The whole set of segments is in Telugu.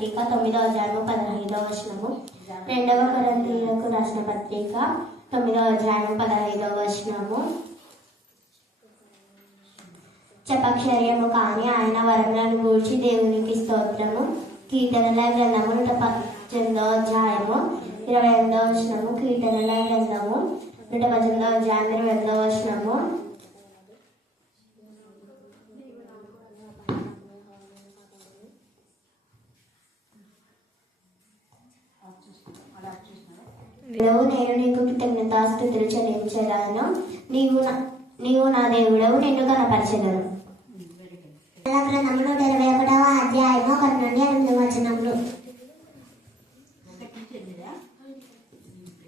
పత్రిక 9వ అధ్యాయము 15వ వచనము. 2వ కొరింథీయులకు రాసిన పత్రిక 9వ అధ్యాయము 15వ వచనము. చెప్పక్షర్యము కానీ ఆయన వరములను గూర్చి దేవునికి స్తోత్రము. కీర్తనల గ్రంథము 118వ అధ్యాయము 28వ వచనము. కీర్తనల గ్రంథము 118వ అధ్యాయం 28వ వచనము. నేను నీకు కృతజ్ఞతాస్తుతులు చెల్లించగాను. నీవు నా దేవుడవు, నిన్ను కనపరచెదను. గ్రంథము 121వ అధ్యాయము 1 నుండి 8 వచనములు.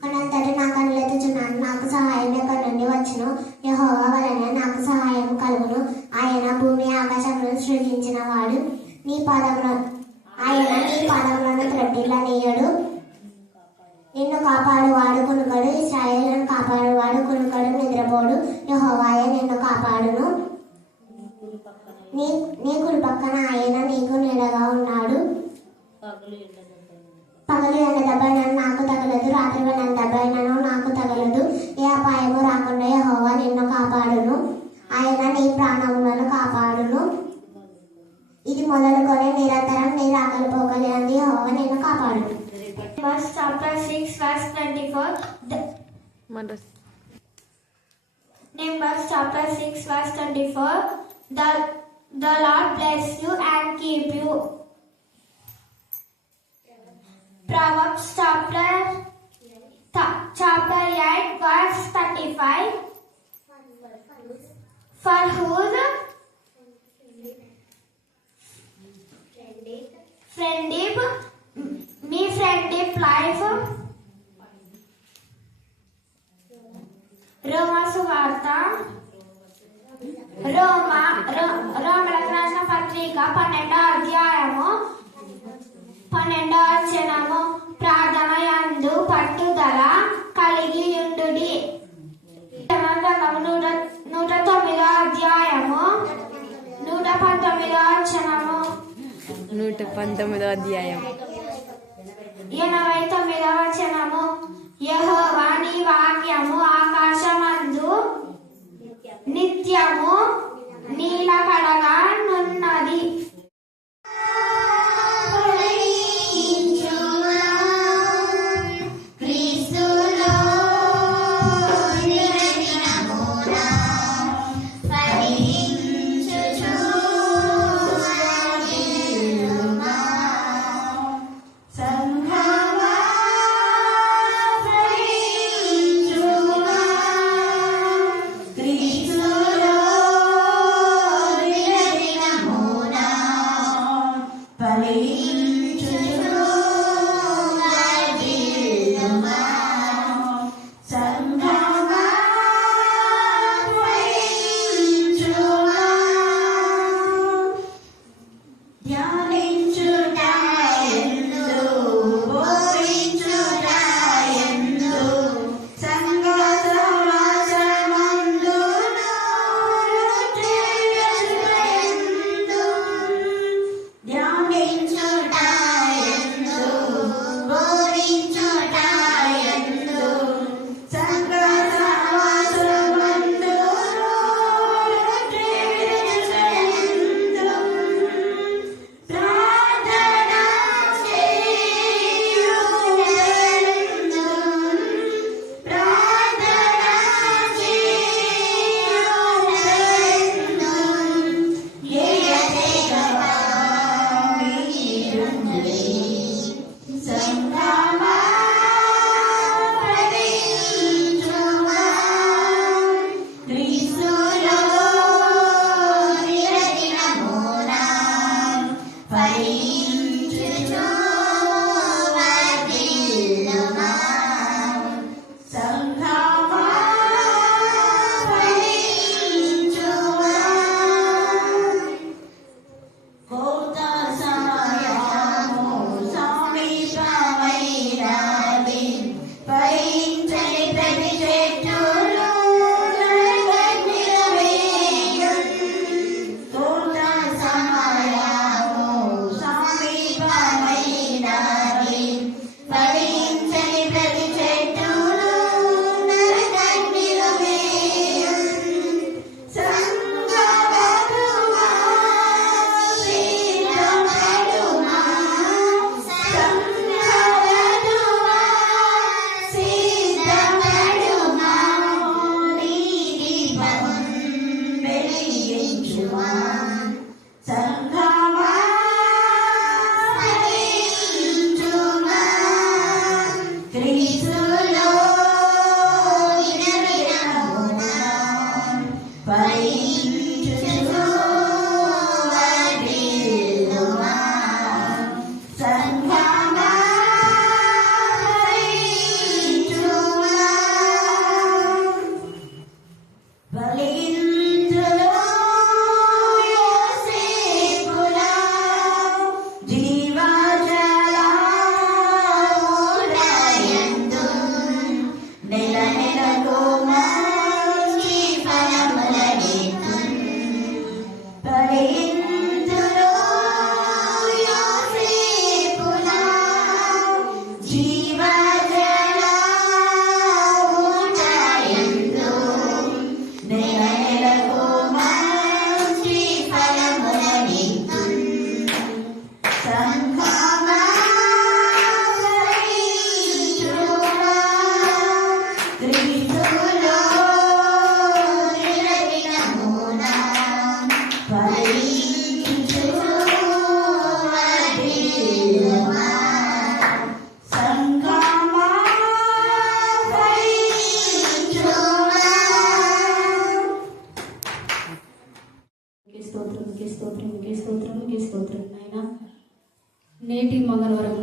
అనంతటి నా కనులెత్తుచున్నాను, నాకు సహాయం ఎక్కడి నుండి వచ్చును? యెహోవా వలన నాకు సహాయం కలుగును. ఆయన భూమి ఆకాశములను సృజించిన వాడు. ఆయన నీ పాదములను త్రొట్టిల్లనీయడు. నిన్ను కాపాడువాడు కునుకడు, ఇశ్రాయేలును కాపాడువాడు కునుకడు, నిద్రపోడు. యెహోవాయే నిన్ను కాపాడును. నీ కుడి పక్కన ఆయన నీకు నీడగా ఉన్నాడు. పగలు ఎండ దెబ్బైనను నాకు తగలదు, రాత్రి ఎండ దెబ్బైనను నాకు తగలదు. ఏ అపాయము రాకుండా యెహోవా నిన్ను కాపాడును. ఆయన నీ ప్రాణములను కాపాడును. ఇది మొదలుకొని నిరంతరం నీ రాకలి పోకలేని యెహోవా నిన్ను కాపాడును. Numbers chapter 6 verse 24. Numbers chapter 6 verse 24. The Lord bless you and keep you. Proverbs chapter 8 verse 35. For whose friendship మీ ఫ్రెండ్షిప్ లైఫ్. రోమలకు రాసిన పత్రిక 12వ అధ్యాయము 12వ వచనము. ప్రార్థన యందు పట్టుదల కలిగి ఉండుడి. 109వ అధ్యాయము 119వ వచనము. 119వ అధ్యాయం 89వ వచనము. యెహోవా నీ వాక్యము ఆకాశమందు నిత్యము నీలకడగా నున్నది. సమయము సమీపమై నేటి మంగళవారం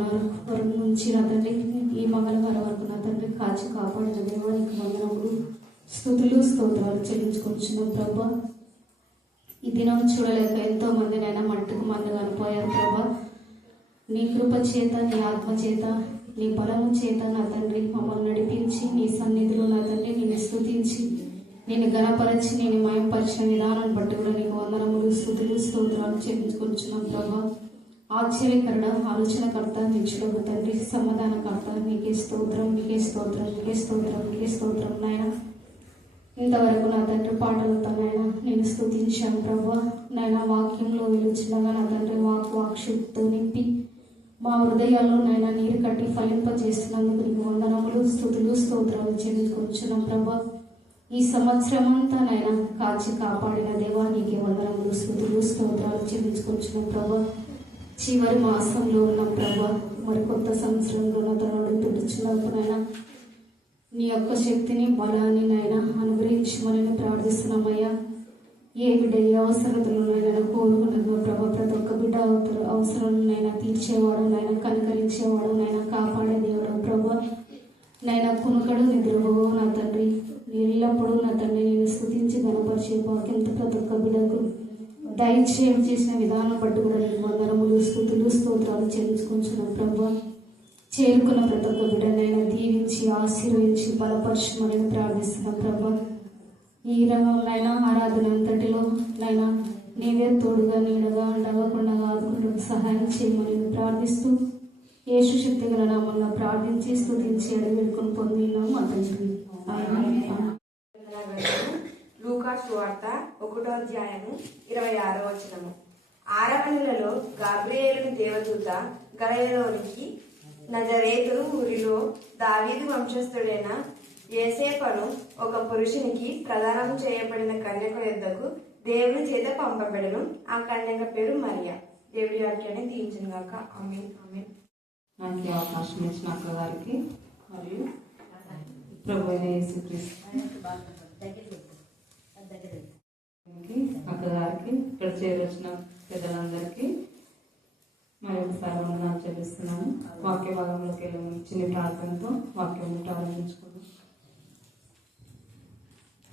వరకు నుంచి నా తండ్రి ఈ మంగళవారం వరకు నా తండ్రి కాచి కాపాడిన దేవానికి వందనములు స్తుతులు స్తోత్రాలు చెల్లించుకొచ్చున్నాం ప్రభా. ఈ దినం చూడలేక ఎంతో మంది నైనా మట్టుకు మంది కనిపోయారు ప్రభా. నీ కృప చేత నీ ఆత్మ చేత నీ బలము చేత నా తండ్రి మమ్మల్ని నడిపించి నీ సన్నిధిలో నా తండ్రి నేను స్తుతించి నేను గణపరచి నేను మయంపరిచిన విధానాన్ని బట్టి కూడా నీకు వందనములు స్తుతులు స్తోత్రాలు చెల్లించుకొచ్చున్నాం ప్రభా. ఆశ్చర్యకరణ ఆలోచనకర్త నిక్షులకు తండ్రి సమాధానకర్త నీకే స్తోత్రం నీకే స్తోత్రం నీకే స్తోత్రం నీకే స్తోత్రం నాయన. ఇంతవరకు నా తండ్రి పాటలతో నాయన నేను స్తుతించాను ప్రభా. నాయన వాక్యంలో వెలుచున్నగా నా తండ్రి వాక్శక్తితో నింపి మా హృదయాల్లో నాయన నీరు కట్టి ఫలింపజేస్తున్నందుకు నీకు వందనములు స్తుతులు స్తోత్రాలు చెల్లించుకొచ్చున్నాం ప్రభా. ఈ సంవత్సరం అంతా నాయన కాచి కాపాడిన దేవా నీకే వందనములు స్తుతులు స్తోత్రాలు చెల్లించుకొచ్చున్నాం ప్రభా. చివరి మాసంలో ఉన్న ప్రభా మరి కొత్త సంవత్సరంలో నా తనడు తుడుచున్నప్పుడైనా నీ యొక్క శక్తిని బలాన్ని నాయన అనుగ్రహించమని ప్రార్థిస్తున్నామయ్యా. ఏ బిడ్డ ఏ అవసరతలనైనా కోరుకున్నదో ప్రభా ప్రతి ఒక్క బిడ్డ అవసరాలనైనా తీర్చేవాడు నాయన కనికరించేవాడు నాయన కాపాడే దేవుడు ప్రభా. నైనా కునుకడు నిద్రపోవు నా తండ్రి ఎల్లప్పుడూ నా తండ్రి నేను స్తుతించి గణపరిచే భాగ్యంతో ప్రతి ఒక్క బిడ్డకు దయచేయం చేసిన విధానం బట్టి కూడా నేను వందనములు స్తుతులు స్తోత్రాలు చెల్లించుకుంటున్నాను ప్రభా. చేరుకున్న ప్రతి ఒక్క బిడ్డనైనా దీవించి ఆశీర్వదించి బలపరచమని ప్రార్థిస్తున్నాం ప్రభా. ఈ రంగంలో ఆరాధన అంతటిలో నైనా నీవే తోడుగా నీడగా అండగకుండా ఆదుకుంటూ సహాయం చేయమని ప్రార్థిస్తూ యేసు శక్తి గల నామమున ప్రార్థించి స్తుతించి అడిగి వేడుకొని పొందినాము అతనికి. లూకా సువార్త 1:26 ఆరవ నెలలో గాబ్రియేలు దేవదూత గలిలయలోనికి నజరేతు ఊరిలో దావీదు వంశస్థుడైన యోసేపును ఒక పురుషునికి ప్రదానం చేయబడిన కన్యక యొద్దకు దేవుని చేత పంపబడెను. ఆ కన్యక పేరు మరియా. దేవుడి వాక్యాన్ని దీవించును గాక. ఆమేన్ ఆమేన్. నాకు ఈ అవకాశం ఇచ్చిన అక్క గారికి మరియు ప్రభు అయిన యేసుక్రీస్తు అక్క గారికి ఇక్కడ చేరొచ్చిన పెద్దలందరికీ మరి ఒకసారి వందనాలు చెల్లిస్తున్నాను. వాక్య భాగంలోకి వెళ్ళి చిన్న ప్రార్థనతో వాక్యం ప్రారంభించుకున్నాం.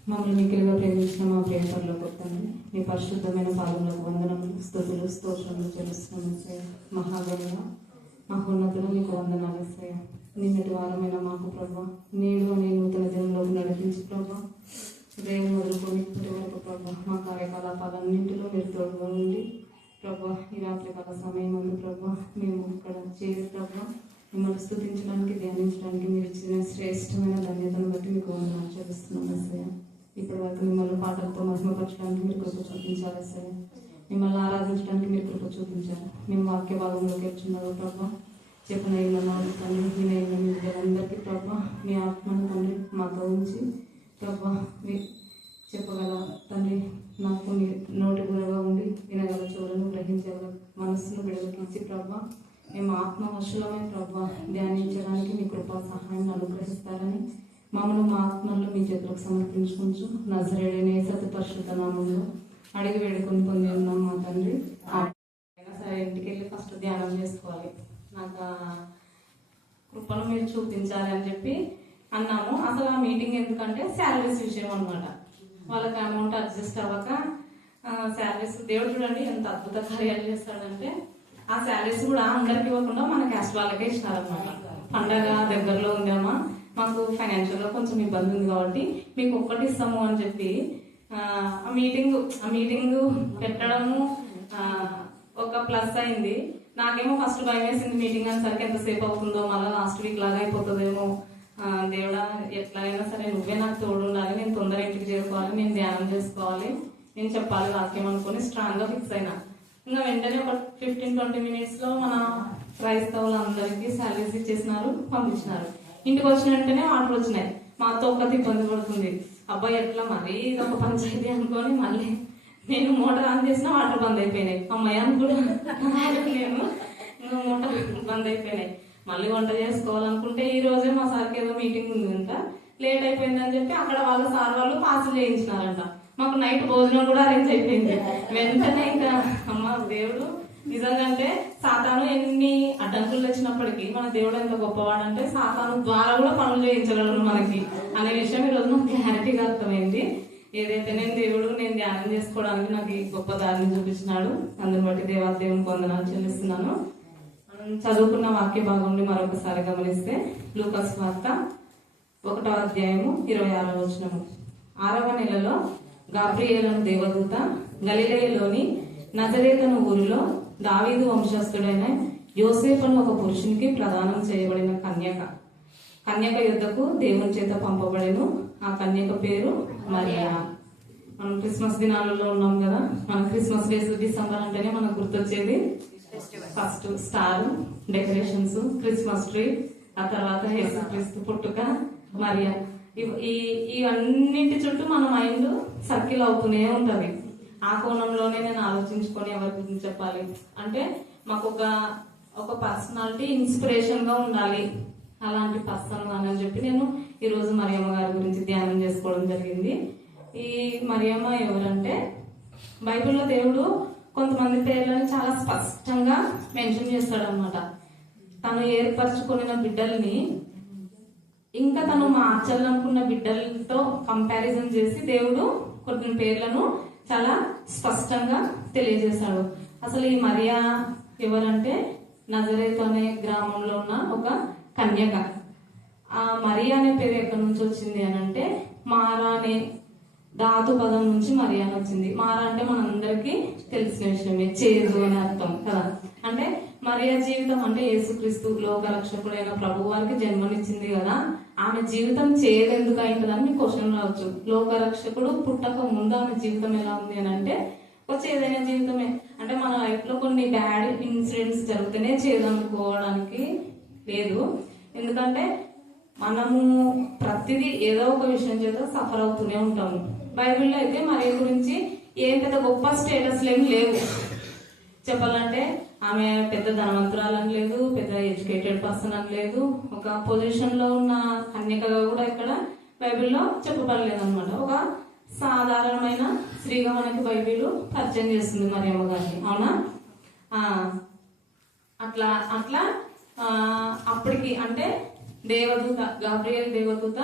మమ్మల్ని మిగిలిగా ప్రేమించిన మా ప్రేమలో కొట్టండి మీ పరిశుద్ధమైన పాదంలోకి వందనములు స్తుతులు స్తోత్రములు చెల్లిస్తున్నాము. మహాగణుల మహోన్నతులు మీకు వందనాలు ఇస్తాయ. నిన్నటి వారమైన మాకు ప్రభా నేడు అనే నూతన దినంలోకి నడిపించి ప్రభా ఉదయం మొదలుకొని ఇప్పటి వరకు ప్రభా మా కార్యకలాపాలన్నింటిలో మీరు తోడుగా ఉండి ప్రభా ఈ రాత్రికాల సమయం ఉంది ప్రభా మేము ఇక్కడ చేరి ప్రభా మిమ్మల్ని స్తుతించడానికి ధ్యానించడానికి మీరు ఇచ్చిన శ్రేష్టమైన ధన్యతను బట్టి మీకు వందనాలు చెల్లిస్తున్నాం అసలు. ఇప్పటి వరకు మిమ్మల్ని పాటలతో మహిమపరచడానికి మీరు కృప చూపించాలి అసలు. మిమ్మల్ని ఆరాధించడానికి మీరు కృప చూపించారు. మేము వాక్య భాగంలోకి వచ్చున్నారు ప్రభా చెప్పిన ఇళ్ళ తండ్రి విన ఇళ్ళ అందరికీ ప్రభా మీ ఆత్మను తండ్రి మాతో ఉంచి ప్రభా చెప్పగల తండ్రి నాకు నోటి గురగా ఉండి వినగల చెవులను గ్రహించగల మనస్సును బిడలకి ఇచ్చి ప్రభా మేము ఆత్మవశులమైన ప్రభా ధ్యానించడానికి మీ కృపా సహాయం అనుగ్రహిస్తారని మమ్మల్ని మా ఆత్మల్లో మీ చేతులకు సమర్పించుకుంటూ నజరేడైన యేసు పరిశుద్ధ నామంలో అడిగి వేడుకొని పొంది ఉన్నాం మా తండ్రి. అయినా సరే ఇంటికి వెళ్ళి ఫస్ట్ ధ్యానం చేసుకోవాలి. నాకు కృపను మీరు చూపించాలి అని చెప్పి అన్నాము. అసలు ఆ మీటింగ్ ఎందుకంటే శాలరీస్ విషయం అనమాట. వాళ్ళకి అమౌంట్ అడ్జస్ట్ అవ్వక శాలరీస్ దేవుడు చూడండి ఎంత అద్భుత కార్యాలు చేస్తాడంటే ఆ శాలరీస్ కూడా అందరికి ఇవ్వకుండా మన క్యాస్ట్ వాళ్ళకే ఇచ్చినారనమాట. పండగ దగ్గరలో ఉందేమా మాకు ఫైనాన్షియల్ గా కొంచెం ఇబ్బంది ఉంది కాబట్టి మీకు ఒక్కటి ఇస్తాము అని చెప్పి ఆ మీటింగ్ పెట్టడము ఒక ప్లస్ అయింది. నాకేమో ఫస్ట్ భయం వేసింది మీటింగ్ అనేసరికి ఎంతసేపు అవుతుందో మళ్ళీ లాస్ట్ వీక్ లాగా అయిపోతుందేమో. దేవుడా ఎట్లయినా సరే నువ్వే నాకు తోడు ఉండాలి, నేను తొందర ఇంటికి చేరుకోవాలి, నేను ధ్యానం చేసుకోవాలి, నేను చెప్పాలి వాక్యం అనుకుని స్ట్రాంగ్ గా ఫిక్స్ అయినా. ఇంకా వెంటనే ఒక 15-20 minutes లో మన క్రైస్తవులందరికీ శాలరీస్ ఇచ్చేసినారు, పంపించినారు. ఇంటికి వచ్చిన వెంటనే ఆర్డర్ వచ్చినాయి. మాతో ఒక్కటి ఇబ్బంది పడుతుంది. అబ్బాయి ఎట్లా మరీ ఇది ఒక పంచాయతీ అనుకొని మళ్ళీ నేను మోటార్ ఆన్ చేసినా వాటర్ బంద్ అయిపోయినాయి. అమ్మాయి అని కూడా నేను మోటార్ బంద్ అయిపోయినాయి. మళ్ళీ వంట చేసుకోవాలనుకుంటే ఈ రోజే మా సార్కి ఏదో మీటింగ్ ఉంది అంట, లేట్ అయిపోయిందని చెప్పి అక్కడ వాళ్ళ సార్ వాళ్ళు పార్సల్ చేయించినారంట. మాకు నైట్ భోజనం కూడా అరేంజ్ అయిపోయింది. వెంటనే ఇంకా అమ్మ దేవుడు నిజంగా అంటే సాతాను ఎన్ని అడ్డంకులు తెచ్చినప్పటికీ మన దేవుడు ఎంత గొప్పవాడంటే సాతాను ద్వారా కూడా పనులు చేయించగలడు మనకి అనే విషయం ఈరోజు నాకు క్లారిటీగా అర్థమైంది. ఏదైతే నేను ధ్యానం చేసుకోవడానికి నాకు ఈ గొప్ప దారిని చూపించినాడు. అందుని బట్టి దేవునికి వందనాలు చెల్లిస్తున్నాను. మనం చదువుకున్న వాక్య భాగంలో మరొకసారి గమనిస్తే లూకా సువార్త 1వ అధ్యాయము 26వ వచనము. 6వ నెలలో గాబ్రియేలను దేవదూత గలిలయలోని నజరేతను ఊరిలో దావీదు వంశస్థుడైన యోసేపును ఒక పురుషునికి ప్రదానం చేయబడిన కన్యక యుద్ధకు దేవుని చేత పంపబడెను. ఆ కన్యక పేరు మరియా. మనం క్రిస్మస్ దినాలలో ఉన్నాం కదా. మన క్రిస్మస్ డేస్ డిసెంబర్ అంటేనే మనకు గుర్తొచ్చేది first star, decorations, Christmas tree, ఆ తర్వాత యేసుక్రీస్తు పుట్టుక, మరియా. ఇవన్నింటి చుట్టూ మన మైండ్ సర్కిల్ అవుతూనే ఉంటది. ఆ కోణంలోనే నేను ఆలోచించుకొని ఎవరి గురించి చెప్పాలి అంటే మాకు ఒక పర్సనాలిటీ ఇన్స్పిరేషన్ గా ఉండాలి, అలాంటి పర్సన్ అని చెప్పి నేను ఈ రోజు మరియమ్మ గారి గురించి ధ్యానం చేసుకోవడం జరిగింది. ఈ మరియమ్మ ఎవరంటే బైబిల్లో దేవుడు కొంతమంది పేర్లను చాలా స్పష్టంగా మెన్షన్ చేస్తాడు అనమాట. తను ఏర్పరచుకున్న బిడ్డల్ని ఇంకా తను మార్చాలనుకున్న బిడ్డలతో కంపారిజన్ చేసి దేవుడు కొన్ని పేర్లను చాలా స్పష్టంగా తెలియజేశాడు. అసలు ఈ మరియా ఎవరంటే నజరేతు అనే గ్రామంలో ఉన్న ఒక కన్యక. ఆ మరియా అనే పేరు ఎక్కడి నుంచి వచ్చింది అని అంటే మారా అనే ధాతు పదం నుంచి మరియా అని వచ్చింది. మారా అంటే మనందరికీ తెలిసిన విషయమే, చేదు అని అర్థం కదా. అంటే మరియా జీవితం అంటే యేసుక్రీస్తు లోక రక్షకుడైన ప్రభు వారికి జన్మనిచ్చింది కదా, ఆమె జీవితం చేదు ఎందుకు అయింటుందని మీకు క్వశ్చన్ రావచ్చు. లోక రక్షకుడు పుట్టక ముందు ఆమె జీవితం ఎలా ఉంది అని అంటే చేదైన జీవితమే. అంటే మన లైఫ్ లో కొన్ని బ్యాడ్ ఇన్సిడెంట్స్ జరిగితేనే చేదనుకోవడానికి లేదు. ఎందుకంటే మనము ప్రతిదీ ఏదో ఒక విషయం చేత సఫర్ అవుతూనే ఉంటాము. బైబిల్లో అయితే మరియ గురించి ఏం పెద్ద గొప్ప స్టేటస్లు ఏమి లేవు. చెప్పాలంటే ఆమె పెద్ద ధనవంతురాలని లేదు, పెద్ద ఎడ్యుకేటెడ్ పర్సన్ అని లేదు, ఒక పొజిషన్ లో ఉన్న కన్యకగా కూడా ఇక్కడ బైబిల్లో చెప్పబడలేదు అనమాట. ఒక సాధారణమైన స్త్రీగా మనకి బైబిల్ పరిచయం చేస్తుంది మరియమ్మ గారిని, అవునా? అట్లా అప్పటికి అంటే దేవదూత గాబ్రియల్ దేవదూత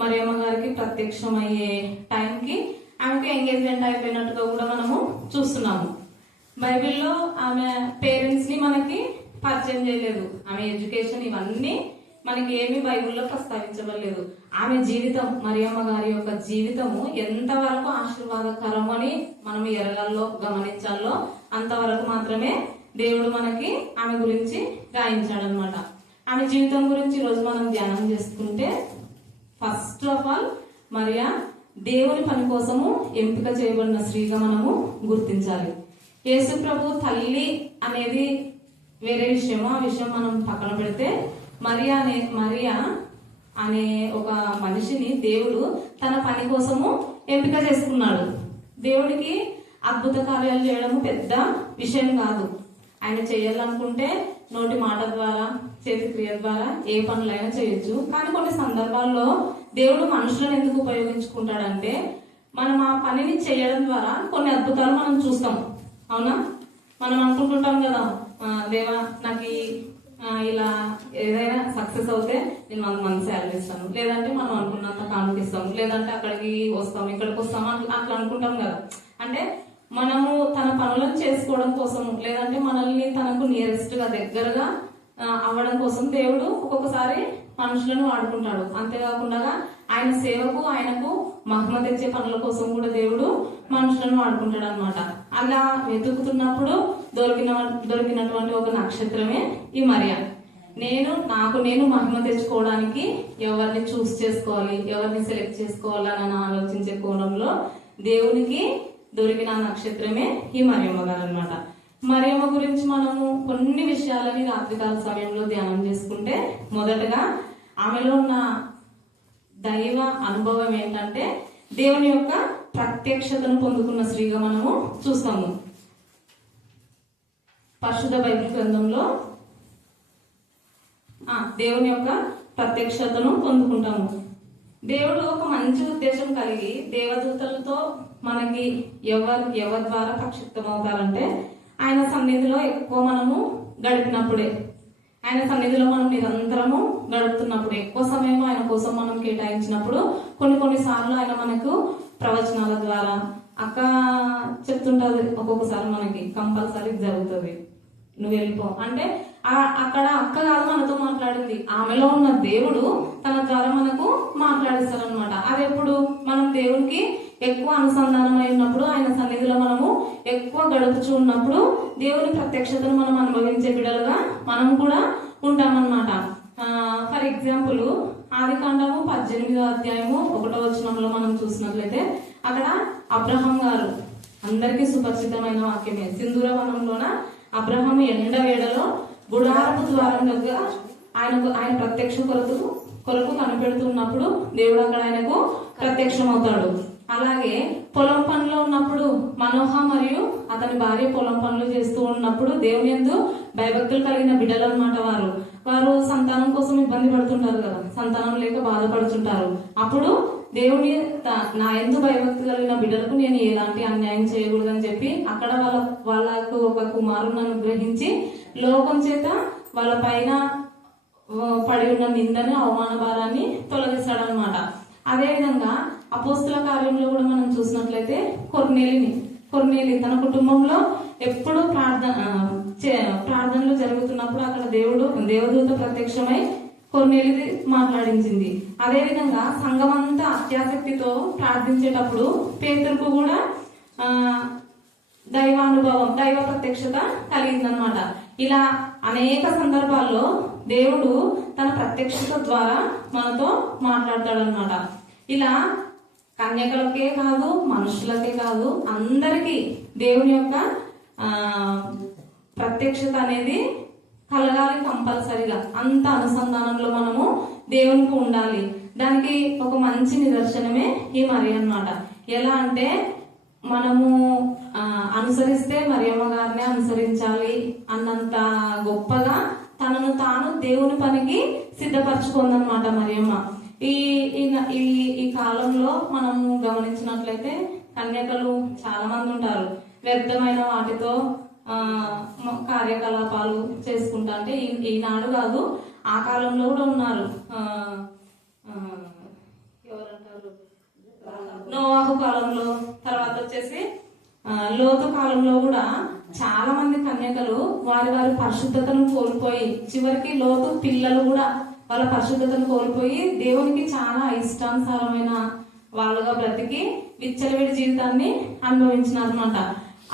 మరియమ్మ గారికి ప్రత్యక్షమయ్యే టైంకి ఆమెకి ఎంగేజ్మెంట్ అయిపోయినట్టుగా కూడా మనము చూస్తున్నాము. బైబిల్లో ఆమె పేరెంట్స్ ని మనకి పరిచయం చేయలేదు. ఆమె ఎడ్యుకేషన్ ఇవన్నీ మనకి ఏమి బైబిల్లో ప్రస్తావించబడలేదు. ఆమె జీవితం, మరియమ్మ గారి యొక్క జీవితము ఎంతవరకు ఆశీర్వాదకరం అని మనం ఎరగాల్లో గమనించాలో అంతవరకు మాత్రమే దేవుడు మనకి ఆమె గురించి రాయించాడనమాట. ఆమె జీవితం గురించి ఈరోజు మనం ధ్యానం చేసుకుంటే ఫస్ట్ ఆఫ్ ఆల్ మరియా దేవుని పని కోసము ఎంపిక చేయబడిన స్త్రీగా మనము గుర్తించాలి. యేసు ప్రభు తల్లి అనేది వేరే విషయము, ఆ విషయం మనం పక్కన పెడితే మరియా అనే ఒక మనిషిని దేవుడు తన పని కోసము ఎంపిక చేసుకున్నాడు. దేవుడికి అద్భుత కార్యాలు చేయడము పెద్ద విషయం కాదు. ఆయన చేయాలనుకుంటే నోటి మాట ద్వారా, చేతి క్రియ ద్వారా ఏ పనులైనా చేయొచ్చు. కానీ కొన్ని సందర్భాల్లో దేవుడు మనుషులను ఎందుకు ఉపయోగించుకుంటాడంటే మనం ఆ పనిని చేయడం ద్వారా కొన్ని అద్భుతాలు మనం చూస్తాం, అవునా? మనం అనుకుంటుంటాం కదా, దేవా నాకు ఇలా ఏదైనా సక్సెస్ అవుతే నేను 1 మంత్ శాలరీ ఇస్తాను, లేదంటే మనం అనుకున్నంత కానుక ఇస్తాము, లేదంటే అక్కడికి వస్తాము, ఇక్కడికి వస్తాము, అట్లా అనుకుంటాం కదా. అంటే మనము తన పనులను చేసుకోవడం కోసము, లేదంటే మనల్ని తనకు నియరెస్ట్ గా దగ్గరగా అవ్వడం కోసం దేవుడు ఒక్కొక్కసారి మనుషులను వాడుకుంటాడు. అంతేకాకుండా ఆయన సేవకు, ఆయనకు మహిమ తెచ్చే పనుల కోసం కూడా దేవుడు మనుషులను వాడుకుంటాడు అనమాట. అలా వెతుకుతున్నప్పుడు దొరికినటువంటి ఒక నక్షత్రమే ఈ మరియా. నేను మహిమ తెచ్చుకోవడానికి ఎవరిని చూస్ చేసుకోవాలి, ఎవరిని సెలెక్ట్ చేసుకోవాలని ఆలోచించే కోణంలో దేవునికి దొరికిన నక్షత్రమే ఈ మరియమ్మ గారు అనమాట. మరియమ్మ గురించి మనము కొన్ని విషయాలని రాత్రికాల సమయంలో ధ్యానం చేసుకుంటే, మొదటగా ఆమెలో ఉన్న దైవ అనుభవం ఏంటంటే దేవుని యొక్క ప్రత్యక్షతను పొందుకున్న స్త్రీగా మనము చూస్తాము. పరిశుద్ధ బైబిల్ గ్రంథంలో దేవుని యొక్క ప్రత్యక్షతను పొందుకుంటాము. దేవుడు ఒక మంచి ఉద్దేశం కలిగి దేవదూతలతో మనకి ఎవరి ద్వారా ప్రక్షిప్తం అవుతారంటే ఆయన సన్నిధిలో ఎక్కువ మనము గడిపినప్పుడే, ఆయన సన్నిధిలో మనం నిరంతరము గడుపుతున్నప్పుడు, ఎక్కువ సమయం ఆయన కోసం మనం కేటాయించినప్పుడు, కొన్నిసార్లు ఆయన మనకు ప్రవచనాల ద్వారా అక్క చెప్తుంటది. ఒక్కొక్కసారి మనకి కంపల్సరీ జరుగుతుంది, నువ్వు వెళ్ళిపో అంటే అక్కడ అక్క కాదు మనతో మాట్లాడింది, ఆమెలో ఉన్న దేవుడు తన ద్వారా మనకు మాట్లాడిస్తారనమాట. అది ఎప్పుడు మనం దేవునికి ఎక్కువ అనుసంధానం అయినప్పుడు, ఆయన సన్నిధిలో మనము ఎక్కువ గడుపుచూ ఉన్నప్పుడు దేవుని ప్రత్యక్షతను మనం అనుభవించే బిడ్డలుగా మనం కూడా ఉంటామన్నమాట. ఫర్ ఎగ్జాంపుల్ ఆదికాండము 18వ అధ్యాయము 1వ వచనంలో మనం చూసినట్లయితే అక్కడ అబ్రహాం గారు, అందరికీ సుపరిచితమైన వాక్యమే, సింధూర వనంలోన అబ్రహాం ఎండవేడలో గుడారపు ద్వారం దగ్గర ఆయన ప్రత్యక్ష కొరకు కనిపెడుతున్నప్పుడు దేవుడు అక్కడ ఆయనకు ప్రత్యక్షమవుతాడు. అలాగే పొలం పనిలో ఉన్నప్పుడు మనోహ మరియు అతని భార్య పొలం పనులు చేస్తూ ఉన్నప్పుడు దేవుని యందు భయభక్తులు కలిగిన బిడ్డలు అనమాట. వారు సంతానం కోసం ఇబ్బంది పడుతుంటారు కదా, సంతానం లేక బాధపడుతుంటారు. అప్పుడు దేవుని నా యందు భయభక్తి కలిగిన బిడ్డలకు నేను ఎలాంటి అన్యాయం చేయకూడదని చెప్పి అక్కడ వాళ్ళకు ఒక కుమారుని అనుగ్రహించి లోకం చేత వాళ్ళ పైన పడి ఉన్న నిందని, అవమాన భారాన్ని తొలగిస్తాడనమాట. అదేవిధంగా అపోస్తుల కార్యంలో కూడా మనం చూసినట్లయితే కొర్నేలి తన కుటుంబంలో ఎప్పుడూ ప్రార్థనలు జరుగుతున్నప్పుడు అక్కడ దేవదూత ప్రత్యక్షమై కొర్నేలిది మాట్లాడించింది. అదేవిధంగా సంఘమంతా అత్యాసక్తితో ప్రార్థించేటప్పుడు పేతురుకు కూడా దైవ ప్రత్యక్షత కలిగిందనమాట. ఇలా అనేక సందర్భాల్లో దేవుడు తన ప్రత్యక్షత ద్వారా మనతో మాట్లాడతాడనమాట. ఇలా కన్యకలకే కాదు, మనుషులకే కాదు, అందరికీ దేవుని యొక్క ప్రత్యక్షత అనేది కలగాలి కంపల్సరిగా. అంత అనుసంధానంలో మనము దేవునికి ఉండాలి. దానికి ఒక మంచి నిదర్శనమే ఈ మరియ అన్నమాట. ఎలా అంటే మనము అనుసరిస్తే మరియమ్మ గారిని అనుసరించాలి అన్నంత గొప్పగా తనను తాను దేవుని పనికి సిద్ధపరచుకుందనమాట మరియమ్మ. ఈ కాలంలో మనము గమనించినట్లయితే కన్యకలు చాలా మంది ఉంటారు. వ్యర్థమైన వాటితో కార్యకలాపాలు చేసుకుంటా, అంటే ఈనాడు కాదు, ఆ కాలంలో కూడా ఉన్నారు. ఎవరంటారు, నోవాహు కాలంలో, తర్వాత వచ్చేసి లోతు కాలంలో కూడా చాలా మంది కన్యకలు వారి పరిశుద్ధతను కోల్పోయి, చివరికి లోతు పిల్లలు కూడా వాళ్ళ పరిశుద్ధతను కోల్పోయి దేవునికి చాలా ఇష్టానుసారమైన వాళ్ళుగా బ్రతికి విచ్చలవిడి జీవితాన్ని అనుభవించినారన్నమాట.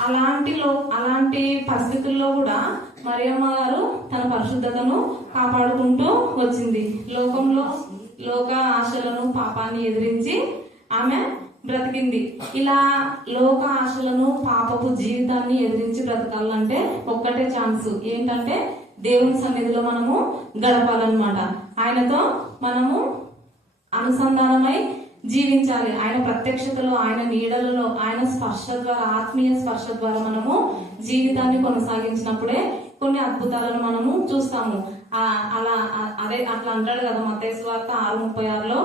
అలాంటి పరిస్థితుల్లో కూడా మరియమ్మ గారు తన పరిశుద్ధతను కాపాడుకుంటూ వచ్చింది. లోక ఆశలను, పాపాన్ని ఎదిరించి ఆమె బ్రతికింది. ఇలా లోక ఆశలను, పాపపు జీవితాన్ని ఎదిరించి బ్రతకాలంటే ఒక్కటే ఛాన్స్, ఏంటంటే దేవుని సన్నిధిలో మనము గడపాలన్నమాట. ఆయనతో మనము అనుసంధానమై జీవించాలి. ఆయన ప్రత్యక్షతలో, ఆయన నీడలలో, ఆయన స్పర్శ ద్వారా, ఆత్మీయ స్పర్శ ద్వారా మనము జీవితాన్ని కొనసాగించినప్పుడే కొన్ని అద్భుతాలను మనము చూస్తాము. అట్లా అంటాడు కదా మత్తయి సువార్త 6:36లో,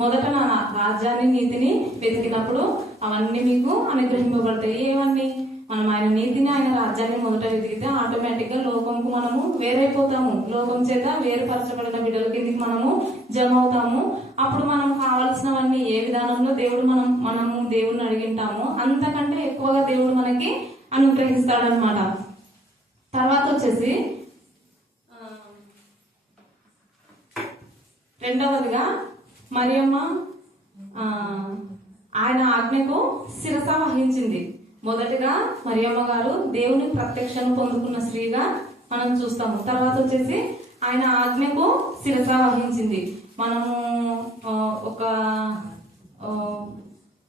మొదట నా రాజ్యాన్ని, నీతిని వెతికినప్పుడు అవన్నీ మీకు అనుగ్రహింపబడతాయి. ఏమన్నీ? మనం ఆయన నీతిని, ఆయన రాజ్యాన్ని మొదట వెతికితే ఆటోమేటిక్ గా లోకంకు మనము వేరైపోతాము. లోకం చేత వేరుపరచబడిన బిడ్డల కిందికి మనము జమ అవుతాము. అప్పుడు మనం కావాల్సినవన్నీ ఏ విధానంలో మనము దేవుడిని అడిగింటామో అంతకంటే ఎక్కువగా దేవుడు మనకి అనుగ్రహిస్తాడనమాట. తర్వాత వచ్చేసి రెండవదిగా మరియమ్మ ఆయన ఆజ్ఞకు శిరస వహించింది. మొదటిగా మరియమ్మ గారు దేవుని ప్రత్యక్షను పొందుకున్న స్త్రీగా మనం చూస్తాము. తర్వాత వచ్చేసి ఆయన ఆజ్ఞకు శిరస వహించింది. మనము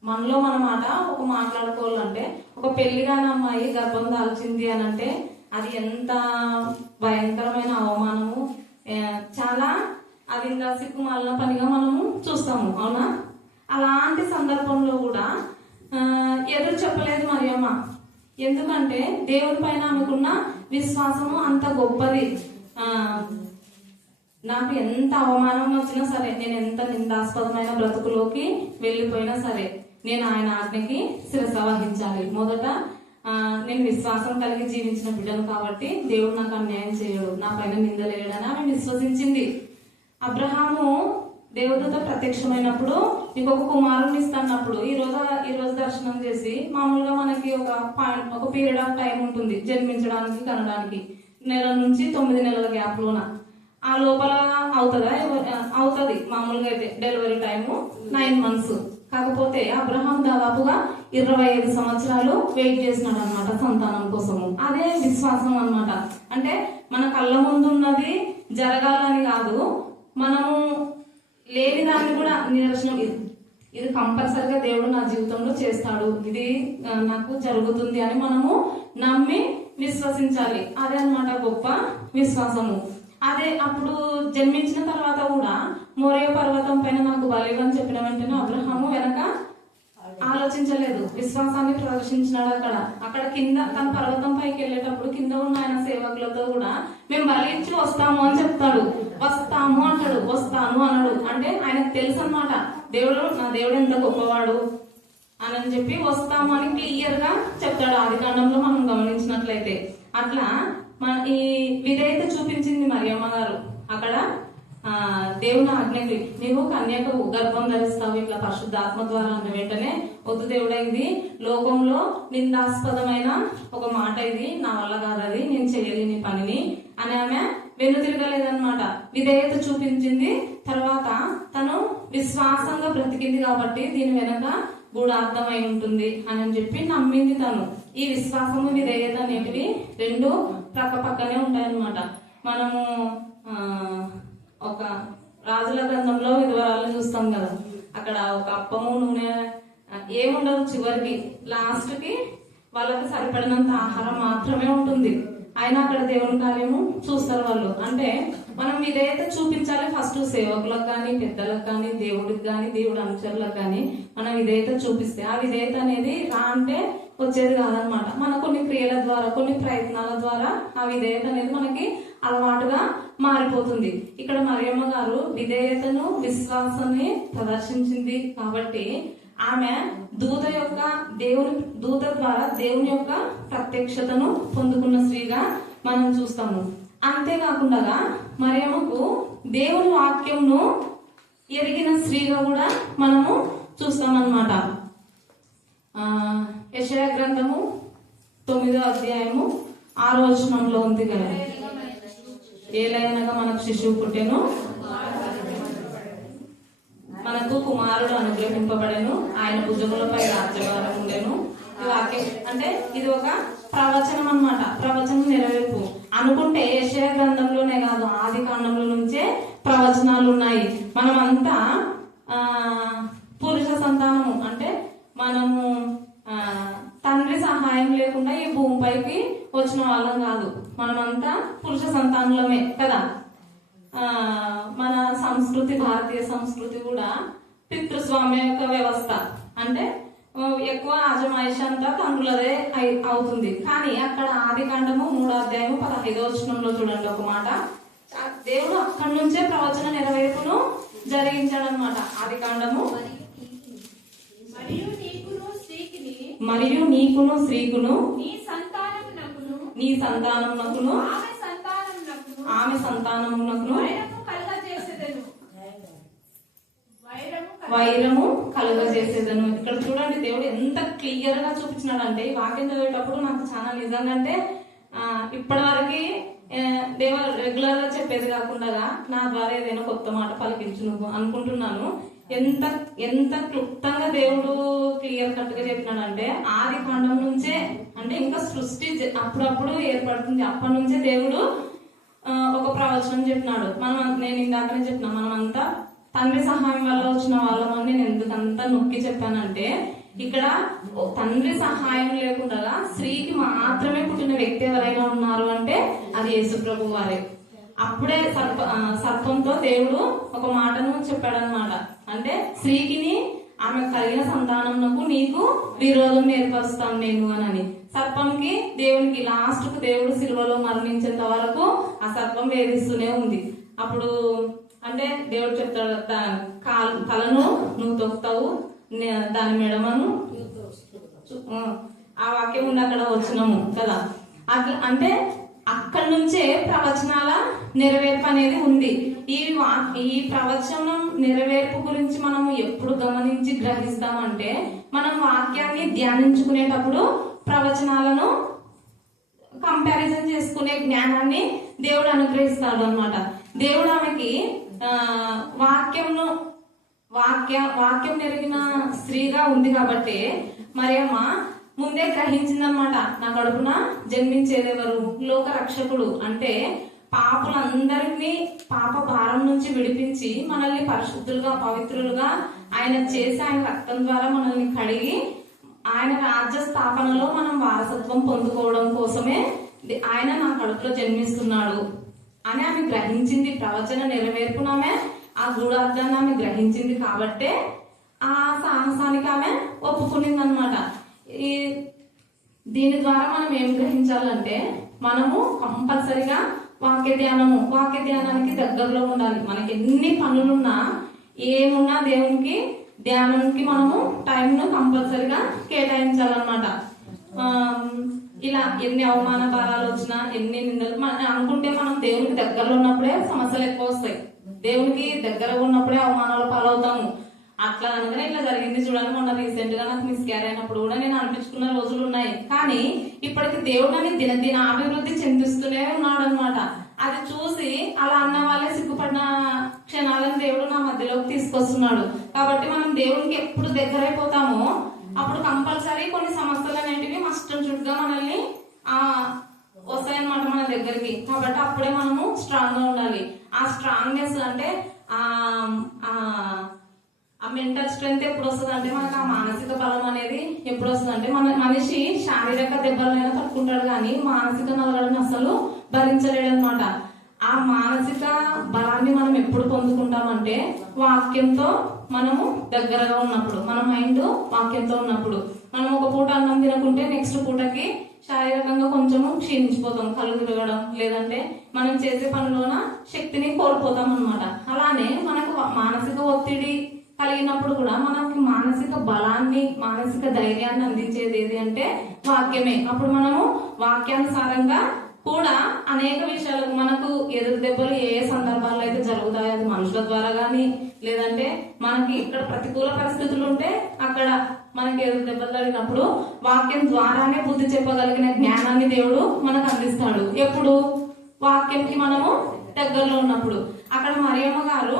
మనలో మన మాట ఒక మాట్లాడుకోవాలంటే, ఒక పెళ్లిగాని అమ్మాయి గర్భం దాల్చింది అని అంటే అది ఎంత భయంకరమైన అవమానము, చాలా అది ఇంకా సిగ్గుమాలిన పనిగా మనము చూస్తాము, అవునా? అలాంటి సందర్భంలో కూడా ఎదురు చెప్పలేదు మరియమ్మ. ఎందుకంటే దేవుని పైన ఆమెకున్న విశ్వాసము అంత గొప్పది. నాకు ఎంత అవమానం వచ్చినా సరే, నేను ఎంత నిందాస్పదమైన బ్రతుకులోకి వెళ్ళిపోయినా సరే, నేను ఆయన ఆజ్ఞకి శిరస వహించాలి. మొదట నేను విశ్వాసం కలిగి జీవించిన బిడ్డను కాబట్టి దేవుడు నాకు అన్యాయం చేయడు, నా పైన నిందలేయడని ఆమె విశ్వసించింది. అబ్రహాము దేవదూత ప్రత్యక్షమైనప్పుడు నీకు ఒక కుమారుని ఇస్తానప్పుడు ఈ రోజు దర్శనం చేసి మామూలుగా మనకి ఒక పీరియడ్ ఆఫ్ టైం ఉంటుంది జన్మించడానికి కనడానికి, 1 నెల నుంచి 9 నెలల గ్యాప్ లోన. ఆ లోపల అవుతుంది మామూలుగా అయితే డెలివరీ టైము 9 months. కాకపోతే అబ్రహాం దాదాపుగా 25 సంవత్సరాలు వెయిట్ చేసినాడు అనమాట సంతానం కోసము. అదే విశ్వాసం అన్నమాట. అంటే మన కళ్ళ ముందు ఉన్నది జరగాలని కాదు, మనము లేని దాన్ని కూడా నిదర్శనం ఇది కంపల్సరిగా దేవుడు నా జీవితంలో చేస్తాడు, ఇది నాకు జరుగుతుంది అని మనము నమ్మి విశ్వసించాలి. అదే అన్నమాట గొప్ప విశ్వాసము. అదే అప్పుడు జన్మించిన తర్వాత కూడా మోరియా పర్వతం పైన నాకు బలివని చెప్పిన వెంటనే అబ్రహాము వెనక ఆలోచించలేదు, విశ్వాసాన్ని ప్రదర్శించినాడు. అక్కడ కింద తన పర్వతం పైకి వెళ్ళేటప్పుడు కింద ఉన్న ఆయన సేవకులతో కూడా మేము బలి ఇచ్చి వస్తాము అని చెప్తాడు. వస్తాము అంటాడు, వస్తాను అన్నాడు. అంటే ఆయనకు తెలుసు అన్నమాట నా దేవుడు ఎంత గొప్పవాడు అని చెప్పి వస్తాము అని క్లియర్ గా చెప్తాడు. ఆదికాండంలో మనం గమనించినట్లయితే అట్లా ఈ విధేయత చూపించింది మరియమ్మ గారు. అక్కడ దేవుని ఆజ్ఞకి నీవు కన్యకు గర్భం ధరిస్తావు ఇట్లా పరిశుద్ధాత్మ ద్వారా అన్న వెంటనే వద్దు దేవుడా, ఇది లోకంలో నిందాస్పదమైన ఒక మాట, ఇది నా వల్ల కాదు, అది నేను చేయలేని పనిని అని ఆమె వెనుతిరగలేదన్నమాట. విధేయత చూపించింది. తర్వాత తను విశ్వాసంగా బ్రతికింది కాబట్టి దీని వెనక గూఢార్థమై ఉంటుంది అని చెప్పి నమ్మింది తను. ఈ విశ్వాసము విధేయత అనేటివి రెండు పక్క పక్కనే ఉంటాయన్నమాట. మనము ఒక రాజుల గ్రంథంలో విధవరాలను చూస్తాం కదా, అక్కడ ఒక అప్పము నూనె ఏముండదు, చివరికి లాస్ట్ కి వాళ్ళకి సరిపడినంత ఆహారం మాత్రమే ఉంటుంది. అయినా అక్కడ దేవుని కార్యము చూస్తారు వాళ్ళు. అంటే మనం విధేయత చూపించాలి ఫస్ట్, సేవకులకు కానీ పెద్దలకు కానీ దేవుడికి కానీ దేవుడి అనుచరులకు కానీ మనం విధేయత చూపిస్తే ఆ విధేయత అనేది రా అంటే వచ్చేది కాదనమాట. మన కొన్ని క్రియల ద్వారా కొన్ని ప్రయత్నాల ద్వారా ఆ విధేయత అనేది మనకి అలవాటుగా మారిపోతుంది. ఇక్కడ మరియమ్మ గారు విధేయతను విశ్వాసాన్ని ప్రదర్శించింది కాబట్టి ఆమె దూత ద్వారా దేవుని యొక్క ప్రత్యక్షతను పొందుకున్న స్త్రీగా మనం చూస్తాము. అంతేకాకుండా మరియమ్మకు దేవుని వాక్యంను ఎరిగిన స్త్రీగా కూడా మనము చూస్తామన్నమాట. యెషయా గ్రంథము 9వ అధ్యాయము 6వ వచనంలో ఉంది కదా, ఏలయనగా మనకు శిశువు పుట్టెను, మనకు కుమారుడు అనుగ్రహింపబడెను, ఆయన భుజములపై రాజ్యభారం ఉండెను. ఈ వాక్యం అంటే ఇది ఒక ప్రవచనం అన్నమాట. ప్రవచనం నెరవేర్పు అనుకుంటే యెషయా గ్రంథంలోనే కాదు ఆది కాండంలో నుంచే ప్రవచనాలు ఉన్నాయి. మనమంతా పురుష సంతానము, అంటే మనము తండ్రి సహాయం లేకుండా ఈ భూమిపైకి వచ్చిన వాళ్ళం కాదు, మనమంతా పురుష సంతానమే కదా. మన సంస్కృతి, భారతీయ సంస్కృతి కూడా పితృస్వామ్య యొక్క వ్యవస్థ. అంటే ఎక్కువ అజమాయిషి అంతా తండ్రులదే అవుతుంది. కానీ అక్కడ ఆది కాండము 3వ అధ్యాయము 15వ వచనంలో చూడండి ఒక మాట, దేవుడు అక్కడి నుంచే ప్రవచన నెరవేర్పును జరిగించాడనమాట. ఆది కాండము మరియు నీకును స్త్రీకును నీ సంతానమునకును ఆమె సంతానమునకును వైరము కలుగజేసేదను. ఇక్కడ చూడండి దేవుడు ఎంత క్లియర్ గా చూపించినాడంటే ఈ వాక్యం చదివేటప్పుడు నాకు చాలా నిజంగా అంటే ఇప్పటి వరకు దేవుడు రెగ్యులర్ గా చెప్పేది కాకుండా నా ద్వారా ఏదైనా కొత్త మాట పలికించు నువ్వు అనుకుంటున్నాను. ఎంత క్లుప్తంగా దేవుడు క్లియర్ కట్ గా చెప్పినాడంటే ఆది కాండం నుంచే, అంటే ఇంకా సృష్టి అప్పుడప్పుడు ఏర్పడుతుంది, అప్పటి నుంచే దేవుడు ఒక ప్రవచనం చెప్పినాడు. నేను ఇందాకనే చెప్పినా మనమంతా తండ్రి సహాయం వల్ల వచ్చిన వాళ్ళమని నేను ఎందుకంతా నొక్కి చెప్పానంటే ఇక్కడ తండ్రి సహాయం లేకుండా స్త్రీకి మాత్రమే పుట్టిన వ్యక్తి ఎవరైనా ఉన్నారు అంటే అది యేసు ప్రభు వారే. అప్పుడే సర్పంతో దేవుడు ఒక మాటను చెప్పాడనమాట. అంటే స్త్రీకిని ఆమె కలిగిన సంతానంకు నీకు విరోధం ఏర్పరుస్తాను నేను అని. సర్పంకి దేవునికి లాస్ట్ కు దేవుడు సిలువలో మరణించేంత వరకు ఆ సర్పం వేధిస్తూనే ఉంది. అప్పుడు అంటే దేవుడు చెప్తాడు తలను నువ్వు తొక్కుతావు, దాని మెడమను ఆ వాక్యం ఉండి అక్కడ వచ్చినాము కదా. అట్లా అంటే అక్కడి నుంచే ప్రవచనాల నెరవేర్పు అనేది ఉంది. ఈ ప్రవచనం నెరవేర్పు గురించి మనం ఎప్పుడు గమనించి గ్రహిస్తామంటే, మనం వాక్యాన్ని ధ్యానించుకునేటప్పుడు ప్రవచనాలను కంపారిజన్ చేసుకునే జ్ఞానాన్ని దేవుడు అనుగ్రహిస్తాడు అన్నమాట. దేవుడు ఆమెకి వాక్యం నెరిగిన స్త్రీగా ఉంది కాబట్టి మరియమ్మ ముందే గ్రహించిందనమాట. నా కడుపున జన్మించేదెవరు? లోక రక్షకుడు, అంటే పాపులందరినీ పాప భారం నుంచి విడిపించి మనల్ని పరిశుద్ధులుగా పవిత్రులుగా ఆయన చేసి ఆయన రక్తం ద్వారా మనల్ని కడిగి ఆయన రాజ్య స్థాపనలో మనం వారసత్వం పొందుకోవడం కోసమే ఆయన నా కడుపులో జన్మిస్తున్నాడు అని ఆమె గ్రహించింది. ప్రవచన నెరవేర్పునామె ఆ గూఢార్థాన్ని ఆమె గ్రహించింది కాబట్టే ఆ సాహసానికి ఆమె ఒప్పుకునింది అనమాట. దీని ద్వారా మనం ఏం గ్రహించాలంటే, మనము కంపల్సరిగా వాక్య ధ్యానానికి దగ్గరలో ఉండాలి. మనకి ఎన్ని పనులున్నా ఏమున్నా దేవునికి ధ్యానానికి మనము టైంను కంపల్సరిగా కేటాయించాలన్నమాట. ఇలా ఎన్ని అవమాన భారాలు వచ్చినా, ఎన్ని నిందలు అనుకుంటే మనం దేవునికి దగ్గరలో ఉన్నప్పుడే సమస్యలు ఎక్కువ వస్తాయి. దేవునికి దగ్గర ఉన్నప్పుడే అవమానాల పాలవుతాము. అట్లా అనగానే ఇట్లా జరిగింది చూడండి. మొన్న రీసెంట్ గా నాకు మిస్క్యార్ అయినప్పుడు కూడా నేను అనిపించుకున్న రోజులు ఉన్నాయి. కానీ ఇప్పటికి దేవుడు అని దినదిన అభివృద్ధి చెందిస్తూనే ఉన్నాడు అనమాట. అది చూసి అలా అన్న వాళ్ళే సిగ్గుపడిన క్షణాలను దేవుడు నా మధ్యలోకి తీసుకొస్తున్నాడు. కాబట్టి మనం దేవునికి ఎప్పుడు దగ్గర అయిపోతామో అప్పుడు కంపల్సరీ కొన్ని సమస్యలు అనేటివి మస్ట్ అండ్ షుడ్ గా మనల్ని వస్తాయన్నమాట మన దగ్గరికి. కాబట్టి అప్పుడే మనము స్ట్రాంగ్ గా ఉండాలి. ఆ స్ట్రాంగ్నెస్ అంటే ఆ మెంటల్ స్ట్రెంగ్త్ ఎప్పుడు వస్తుంది అంటే, మనకు ఆ మానసిక బలం అనేది ఎప్పుడు వస్తుంది అంటే, మనిషి శారీరక దెబ్బలైనా తట్టుకుంటాడు కానీ మానసిక నలగడని అసలు భరించలేడు అనమాట. ఆ మానసిక బలాన్ని మనం ఎప్పుడు పొందుకుంటామంటే, వాక్యంతో మనము దగ్గరగా ఉన్నప్పుడు, మన మైండ్ వాక్యంతో ఉన్నప్పుడు. మనం ఒక పూట అన్నం తినకుంటే నెక్స్ట్ పూటకి శారీరకంగా కొంచెము క్షీణించిపోతాం, కళ్ళు తిరగడం, లేదంటే మనం చేసే పనిలోన శక్తిని కోల్పోతాం అనమాట. అలానే మనకు మానసిక ఒత్తిడి కలిగినప్పుడు కూడా మనకి మానసిక బలాన్ని, మానసిక ధైర్యాన్ని అందించేది ఏది అంటే వాక్యమే. అప్పుడు మనము వాక్యానుసారంగా కూడా అనేక విషయాలకు మనకు ఎదురు దెబ్బలు ఏ సందర్భాల్లో అయితే జరుగుతాయో, అది మనుషుల ద్వారా గాని, లేదంటే మనకి ఇక్కడ ప్రతికూల పరిస్థితులు ఉంటే అక్కడ మనకి ఎదురు దెబ్బలు జరిగినప్పుడు వాక్యం ద్వారానే బుద్ధి చెప్పగలిగిన జ్ఞానాన్ని దేవుడు మనకు అందిస్తాడు. ఎప్పుడు? వాక్యంకి మనము దగ్గరలో ఉన్నప్పుడు. అక్కడ మరియమ్మ గారు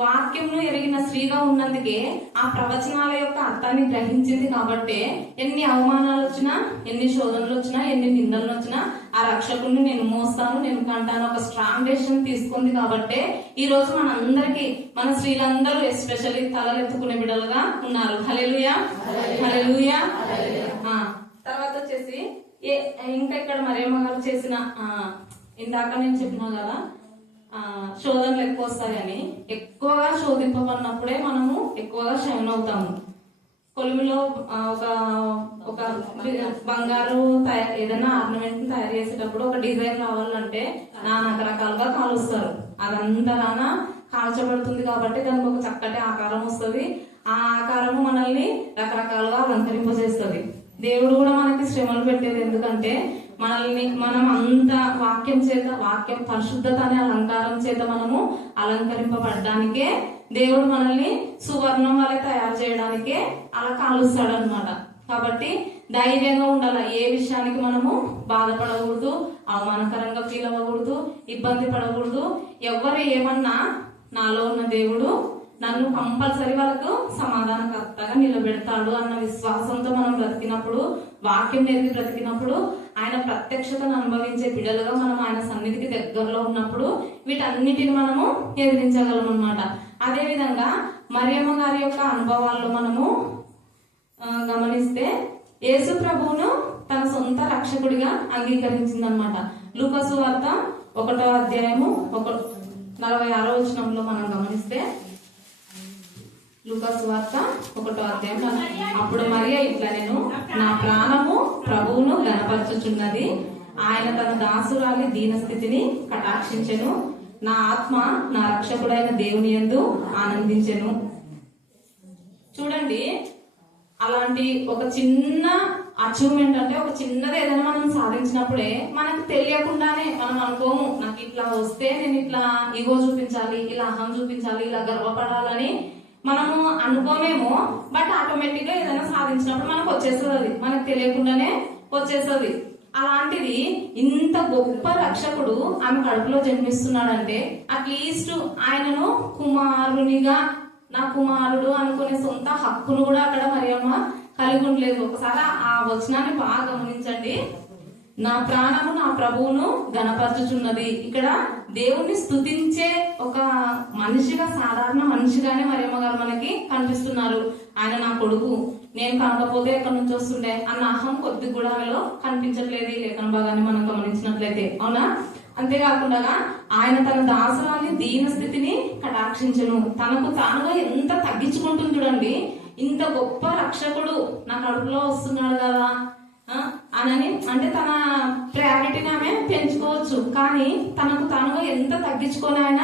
వాక్యంను ఎరిగిన స్త్రీగా ఉన్నందుకే ఆ ప్రవచనాల యొక్క అర్థాన్ని గ్రహించింది. కాబట్టి ఎన్ని అవమానాలు వచ్చినా, ఎన్ని శోధనలు వచ్చినా, ఎన్ని నిందలు వచ్చినా ఆ రక్షకుడిని నేను మోస్తాను, నేను కంటాను ఒక స్ట్రాంగ్ డెసిషన్ తీసుకుంది. కాబట్టి ఈ రోజు మనందరికి, మన స్త్రీలందరూ ఎస్పెషల్లీ తలలెత్తుకునే బిడ్డలుగా ఉన్నారు. హల్లెలూయా, హల్లెలూయా. తర్వాత వచ్చేసి ఇంకా ఇక్కడ మరియమ్మ గారు చేసిన, ఇందాక నేను చెప్పినా కదా శోధనలు ఎక్కువ వస్తాయని, ఎక్కువగా శోధింపబడినప్పుడే మనము ఎక్కువగా షైన్ అవుతాము. కొలిమిలో ఒక బంగారు ఏదైనా ఆర్నమెంట్ తయారు చేసేటప్పుడు ఒక డిజైన్ రావాలంటే రకరకాలుగా కాలుస్తారు. అదంతా కాల్చబడుతుంది కాబట్టి దానికి ఒక చక్కటి ఆకారం వస్తుంది. ఆ ఆకారము మనల్ని రకరకాలుగా అలంకరింపజేస్తుంది. దేవుడు కూడా మనకి శ్రమలు పెట్టేది ఎందుకంటే మనం అంత వాక్యం పరిశుద్ధత అనే అలంకారం చేత మనము అలంకరింపబడడానికే దేవుడు మనల్ని సువర్ణం వల్ల తయారు చేయడానికే అలా కాలుస్తాడు అనమాట. కాబట్టి ధైర్యంగా ఉండాలి. ఏ విషయానికి మనము బాధపడకూడదు, అవమానకరంగా ఫీల్ అవ్వకూడదు, ఇబ్బంది పడకూడదు. ఎవరు ఏమన్నా నాలో ఉన్న దేవుడు నన్ను కంపల్సరీ వాళ్ళకు సమాధానకర్తగా నిలబెడతాడు అన్న విశ్వాసంతో మనం బ్రతికినప్పుడు, వాక్యం నేర్పి బ్రతికినప్పుడు, ఆయన ప్రత్యక్షతను అనుభవించే బిడ్డలుగా మనం ఆయన సన్నిధికి దగ్గరలో ఉన్నప్పుడు వీటన్నిటిని మనము ఎదిరించగలం అన్నమాట. అదే విధంగా మరియమ్మ గారి యొక్క అనుభవాల్లో మనము గమనిస్తే యేసు ప్రభువును తన సొంత రక్షకుడిగా అంగీకరించిందనమాట. లూకాసు వార్త 1వ అధ్యాయము 46వ వచనంలో మనం గమనిస్తే, లూకాసు వార్త 1వ అధ్యాయం, అప్పుడు మరియ ఇట్లా, నేను నా ప్రాణము ప్రభువును ఘనపరచుచున్నది, ఆయన తన దాసురాలి దీనస్థితిని కటాక్షించెను, నా ఆత్మ నా రక్షకుడైన దేవుని యందు ఆనందించెను. చూడండి, అలాంటి ఒక చిన్న అచీవ్మెంట్ అంటే ఒక చిన్నది ఏదైనా మనం సాధించినప్పుడే మనకు తెలియకుండానే మనం అనుకోము నాకు ఇట్లా వస్తే నేను ఇట్లా ఈగో చూపించాలి, ఇలా అహం చూపించాలి, ఇలా గర్వపడాలని మనము అనుకోమేమో. బట్ ఆటోమేటిక్ గా ఏదైనా సాధించినప్పుడు మనకు వచ్చేస్తుంది, అది మనకు తెలియకుండానే వచ్చేస్తుంది. అలాంటిది ఇంత గొప్ప రక్షకుడు ఆమె కడుపులో జన్మిస్తున్నాడంటే అట్లీస్ట్ ఆయనను కుమారునిగా, నా కుమారుడు అనుకునే సొంత హక్కును కూడా అక్కడ మరియమ్మ కలిగి ఉండలేదు. ఒకసారి ఆ వచనాన్ని బాగా గమనించండి. నా ప్రాణము నా ప్రభువును గణపరచుచున్నది. ఇక్కడ దేవుణ్ణి స్తుతించే ఒక మనిషిగా, సాధారణ మనిషిగానే మరియమ్మ గారు మనకి కనిపిస్తున్నారు. ఆయన నా కొడుకు, నేను కాకపోతే ఎక్కడి నుంచి వస్తుండే అన్న అహం కొద్ది కూడా ఆమెలో కనిపించట్లేదు ఈ లేఖన భాగాన్ని మనం గమనించినట్లయితే, అవునా? అంతేకాకుండా ఆయన తన దాసురాన్ని దీన స్థితిని కటాక్షించను. తనకు తానుగా ఎంత తగ్గించుకుంటుంది చూడండి. ఇంత గొప్ప రక్షకుడు నా కడుపులో వస్తున్నాడు కదా అనని అంటే తన ప్రయారిటీని ఆమె పెంచుకోవచ్చు, కానీ తనకు తానుగా ఎంత తగ్గించుకొని ఆయన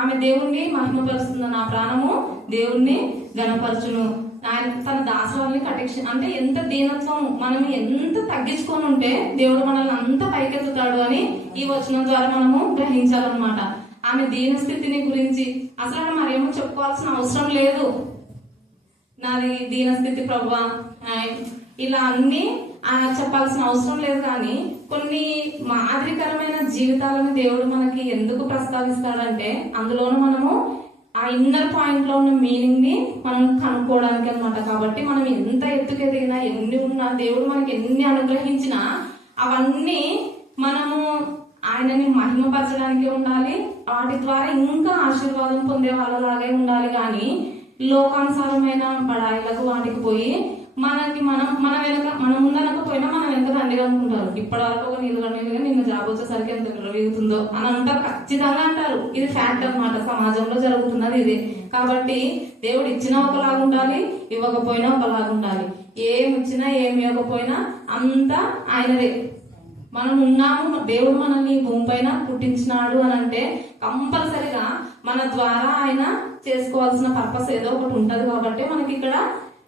ఆమె దేవుణ్ణి మహిమపరుస్తుంది. నా ప్రాణము దేవుణ్ణి గణపరచును. ఆయన తన దాసవాళ్ళని అంటే ఎంత దీనత్వం, మనం ఎంత తగ్గించుకొని ఉంటే దేవుడు మనల్ని అంత పైకెత్తుతాడు అని ఈ వచనం ద్వారా మనము గ్రహించాలన్నమాట. ఆమె దీన స్థితిని గురించి అసలు మరేమో చెప్పుకోవాల్సిన అవసరం లేదు. నాది దీనస్థితి ప్రభువా ఇలా అన్ని చెప్పాల్సిన అవసరం లేదు. కానీ కొన్ని మాదిరికరమైన జీవితాలను దేవుడు మనకి ఎందుకు ప్రస్తావిస్తాడంటే అందులోనూ మనము ఆ ఇన్నర్ పాయింట్ లో ఉన్న మీనింగ్ ని మనం కనుక్కోవడానికి అన్నమాట. కాబట్టి మనం ఎంత ఎత్తుకు ఎదిగినా, ఎన్ని ఉన్నా, దేవుడు మనకి ఎన్ని అనుగ్రహించినా అవన్నీ మనము ఆయనని మహిమపరచడానికి ఉండాలి. వాటి ద్వారా ఇంకా ఆశీర్వాదం పొందే వాళ్ళలాగే ఉండాలి. కానీ లోకానుసారమైన బడాయిలకు వాటికి పోయి మనకి మన వెనక మనం ముందనకపోయినా మన వెనక దండిగా అనుకుంటారు. ఇప్పటి వరకు ఒక నీళ్ళు గంటలుగా నిన్న జాబ్ వచ్చేసరికి ఎంత విరుగుతుందో అని అంటారు, ఖచ్చితంగా అంటారు. ఇది ఫ్యాక్ట్ అన్నమాట, సమాజంలో జరుగుతున్నది ఇది. కాబట్టి దేవుడు ఇచ్చినా ఒకలాగా ఉండాలి, ఇవ్వకపోయినా ఒకలాగా ఉండాలి. ఏమి ఇచ్చినా ఏమి ఇవ్వకపోయినా అంతా ఆయనదే. మనం ఉన్నాము, దేవుడు మనల్ని భూమి పైన పుట్టించినాడు అని అంటే కంపల్సరిగా మన ద్వారా ఆయన చేసుకోవాల్సిన పర్పస్ ఏదో ఒకటి ఉంటది. కాబట్టి మనకి ఇక్కడ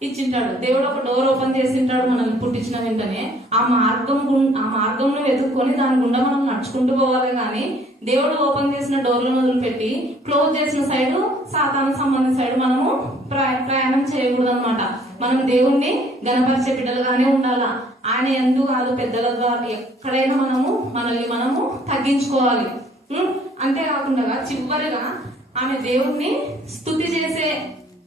ఇచ్చింటాడు. దేవుడు ఒక డోర్ ఓపెన్ చేసింటాడు మనల్ని పుట్టించిన వెంటనే. ఆ మార్గంను వెతుక్కొని దాని గుండా మనం నడుచుకుంటూ పోవాలి. కానీ దేవుడు ఓపెన్ చేసిన డోర్లను వదిలిపెట్టి క్లోజ్ చేసిన సైడ్, సాతాను సంబంధించిన సైడ్ మనము ప్రయాణం చేయకూడదు అనమాట. మనం దేవుణ్ణి గణపరిచే బిడ్డలుగానే ఉండాలా. ఆయన ఎందుకు కాదు, పెద్దల ద్వారా ఎక్కడైనా మనము తగ్గించుకోవాలి. అంతేకాకుండా చివరిగా ఆమె దేవుణ్ణి స్తుతి చేసే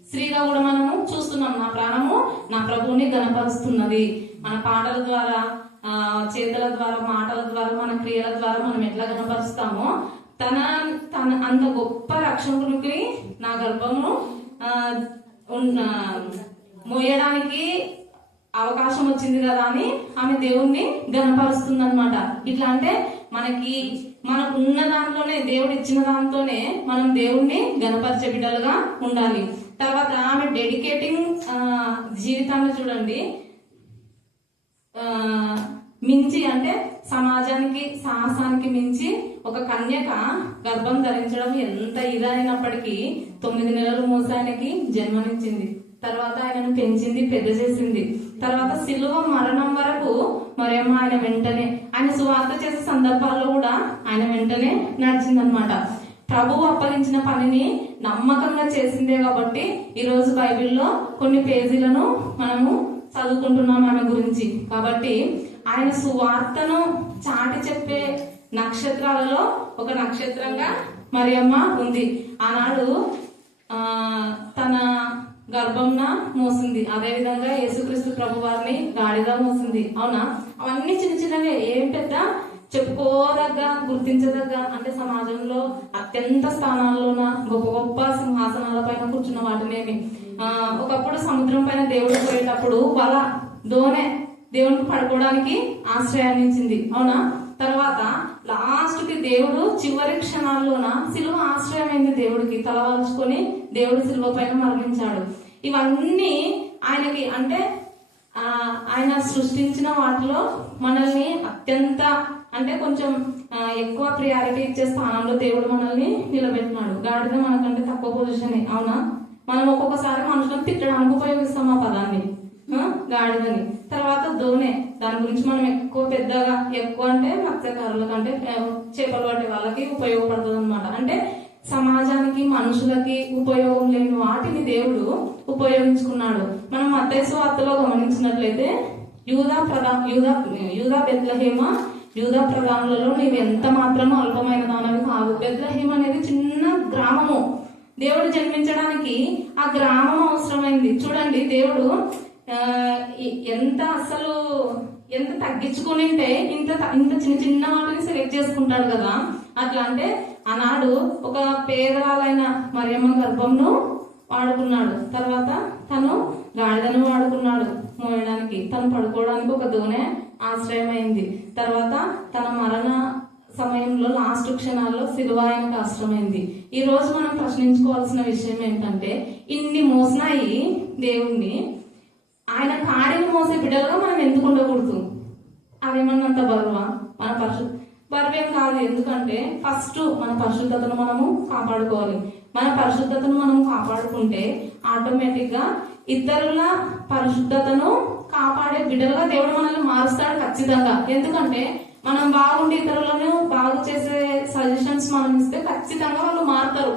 స్త్రీగా కూడా మనము చూస్తున్నాం. నా ప్రాణము నా ప్రభువుని గణపరుస్తున్నది. మన పాటల ద్వారా, చేతుల ద్వారా, మాటల ద్వారా, మన క్రియల ద్వారా మనం ఎట్లా గణపరుస్తామో తన అంత గొప్ప రక్షకునికి నా గర్భము మోయడానికి అవకాశం వచ్చింది కదా అని ఆమె దేవుణ్ణి గణపరుస్తుంది అనమాట. ఇట్లా అంటే మనకు ఉన్న దాంట్లోనే, దేవుడు ఇచ్చిన దాంతోనే మనం దేవుణ్ణి గణపరిచే బిడ్డలుగా ఉండాలి. తర్వాత ఆమె డెడికేటింగ్ జీవితాన్ని చూడండి. మించి అంటే సమాజానికి, సాహసానికి మించి ఒక కన్యక గర్భం ధరించడం ఎంత ఇదైనప్పటికీ 9 నెలలు మోసి ఆయనకి జన్మనిచ్చింది. తర్వాత ఆయనను పెంచింది, పెద్ద చేసింది. తర్వాత సిలువ మరణం వరకు మరియమ్మ ఆయన వెంటనే, ఆయన సువార్త చేసే సందర్భాల్లో కూడా ఆయన వెంటనే నడిచిందనమాట. ప్రభువు అప్పగించిన పనిని నమ్మకంగా చేసిందే కాబట్టి ఈ రోజు బైబిల్లో కొన్ని పేజీలను మనము చదువుకుంటున్నాం ఆమె గురించి. కాబట్టి ఆయన సువార్తను చాటి చెప్పే నక్షత్రాలలో ఒక నక్షత్రంగా మరియమ్మ ఉంది. ఆనాడు తన గర్భంన మోసింది. అదే విధంగా యేసుక్రీస్తు ప్రభు వారిని గాడిగా మోసింది. అవునా? అవన్నీ చిన్న చిన్నగా, ఏం పెద్ద చెప్పుకోదగ్గ, గుర్తించదగ్గ అంటే సమాజంలో అత్యంత స్థానాల్లోన గొప్ప గొప్ప సింహాసనాల పైన కూర్చున్న వాటినేమి. ఒకప్పుడు సముద్రం పైన దేవుడు పోయేటప్పుడు వల, దోనె దేవునికి పడుకోవడానికి ఆశ్రయాన్ని ఇచ్చింది. అవునా? తర్వాత లాస్ట్ కి దేవుడు చివరి క్షణాల్లోన సిలువ ఆశ్రయమైంది దేవుడికి. తలవాల్చుకొని దేవుడు సిలువ పైన మరణించాడు. ఇవన్నీ ఆయనకి అంటే ఆయన సృష్టించిన వాటిలో మనల్ని అత్యంత అంటే కొంచెం ఎక్కువ ప్రియారిటీ ఇచ్చే స్థానంలో దేవుడు మనల్ని నిలబెట్టినాడు. గాడిద మనకంటే తక్కువ పొజిషన్. అవునా? మనం ఒక్కొక్కసారి మనుషులను తిట్టడానికి ఉపయోగిస్తాం ఆ పదాన్ని. గాడిదని. తర్వాత దోణె, దాని గురించి మనం ఎక్కువ పెద్దగా ఎక్కువ అంటే మత్స్యకారుల కంటే చేపలు పట్టే వాళ్ళకి ఉపయోగపడుతుంది అనమాట. అంటే సమాజానికి మనుషులకి ఉపయోగం లేని వాటిని దేవుడు ఉపయోగించుకున్నాడు. మనం మత్తయి సువార్తలో గమనించినట్లయితే యూదా బెత్లెహేమ, యూదా ప్రధానులలో నీవు ఎంత మాత్రమూ అల్పమైన దానవి కాదు. బెత్లెహేమ అనేది చిన్న గ్రామము. దేవుడు జన్మించడానికి ఆ గ్రామం అవసరమైంది. చూడండి, దేవుడు ఎంత తగ్గించుకుని ఉంటే ఇంత చిన్న చిన్న వాటిని సెలెక్ట్ చేసుకుంటాడు కదా. అట్లా అంటే ఆనాడు ఒక పేదవాళ్ళైన మరియమ్మ గర్భంను వాడుకున్నాడు. తర్వాత తను గాడిదను వాడుకున్నాడు మోయడానికి. తను పడుకోవడానికి ఒక దోణె ఆశ్రయమైంది. తర్వాత తన మరణ సమయంలో లాస్ట్ క్షణాల్లో సిలువ ఆయనకు ఆశ్రమైంది. ఈ రోజు మనం ప్రశ్నించుకోవాల్సిన విషయం ఏంటంటే, ఇన్ని మోసినాయి దేవుణ్ణి, ఆయన కాడిని మోసే బిడ్డలుగా మనం ఎందుకు ఉండకూడదు? అదేమన్నంత బరువా? మన బరువేం కాదు. ఎందుకంటే ఫస్ట్ మన పరిశుద్ధతను మనము కాపాడుకోవాలి. మన పరిశుద్ధతను మనం కాపాడుకుంటే ఆటోమేటిక్ గా ఇతరుల పరిశుద్ధతను కాపాడే బిడ్డలుగా దేవుడు మనల్ని మారుస్తాడు ఖచ్చితంగా. ఎందుకంటే మనం బాగుండి ఇతరులను బాగు చేసే సజెషన్స్ మనం ఇస్తే ఖచ్చితంగా వాళ్ళు మారుతారు.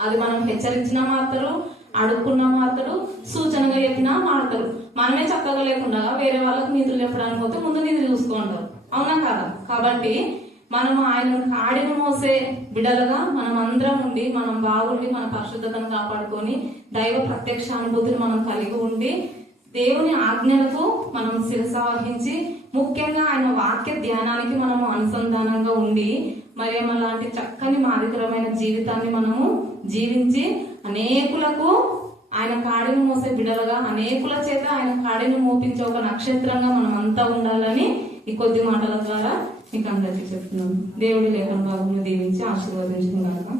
అది మనం హెచ్చరించినా మారుతారు, అడుక్కున్నా మారుతారు, సూచనగా చెప్పినా మారుతారు. మనమే చక్కగా లేకుండా వేరే వాళ్ళకి నీతులు చెప్పడానికి పోతే ముందు నీతులు చూసుకుంటారు. అవునా కాదా? కాబట్టి మనం ఆయన కాడిని మోసే బిడ్డలుగా మనం అందరం ఉండి, మనం బాగుండి, మన పరిశుద్ధతను కాపాడుకొని దైవ ప్రత్యక్ష అనుభూతిని మనం కలిగి ఉండి, దేవుని ఆజ్ఞలకు మనం శిరస వహించి, ముఖ్యంగా ఆయన వాక్య ధ్యానానికి మనము అనుసంధానంగా ఉండి, మరి లాంటి చక్కని మాదికరమైన జీవితాన్ని మనము జీవించి అనేకులకు ఆయన కాడిని మోసే బిడ్డలుగా, అనేకుల చేత ఆయన కాడిని మోపించే ఒక నక్షత్రంగా మనం అంతా ఉండాలని ఈ కొద్ది మాటల ద్వారా మీకు అందరికీ చెప్తున్నాను. దేవుడి లేఖన భాగంలో దీవించి ఆశీర్వదించుకున్నాను.